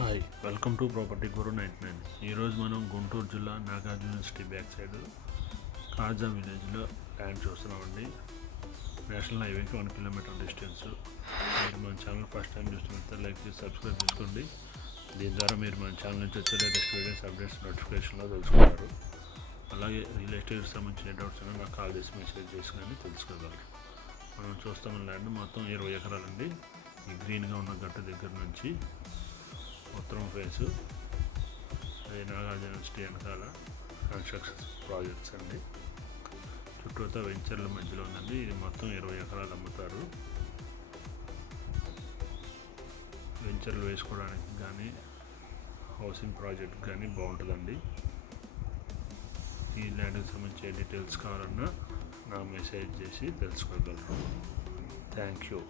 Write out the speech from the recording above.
Hi, welcome to property గురు 99. ఈరోజు మనం గుంటూరు జిల్లా నాగార్జున యూనివర్సిటీ బ్యాక్ సైడ్ కాజా విలేజ్లో ల్యాండ్ చూస్తున్నామండి. నేషనల్ హైవేకి 1 కిలోమీటర్ డిస్టెన్స్. మీరు మన ఛానల్ ఫస్ట్ టైం చూస్తున్నట్లయితే లైక్ చేసి సబ్స్క్రైబ్ చేసుకోండి. దీని ద్వారా మీరు మన ఛానల్ నుంచి వచ్చే లేటెస్ట్ వీడియోస్ అప్డేట్స్ నోటిఫికేషన్లో తెలుసుకుంటారు. అలాగే రియల్ ఎస్టేట్కి సంబంధించిన డౌట్స్ అయినా నాకు కాల్ చేసి మెసేజ్ చేసి కానీ తెలుసుకోగలరు. మనం చూస్తామన్న ల్యాండ్ మొత్తం 20 ఎకరాలండి. ఈ గ్రీన్గా ఉన్న గట్ట దగ్గర నుంచి ఉత్తరం ఫేసు అది నాగార్జున యూనివర్సిటీ వెనకాల కన్స్ట్రక్షన్ ప్రాజెక్ట్స్ అండి. చుట్టూతో వెంచర్ల మధ్యలో ఉందండి. ఇది మొత్తం 20 ఎకరాలు అమ్ముతారు. వెంచర్లు వేసుకోవడానికి కానీ హౌసింగ్ ప్రాజెక్ట్ కానీ బాగుంటుందండి. ఈ ల్యాండ్కి సంబంధించిన డీటెయిల్స్ కావాలన్నా నా మెసేజ్ చేసి తెలుసుకోగలరు. Thank you.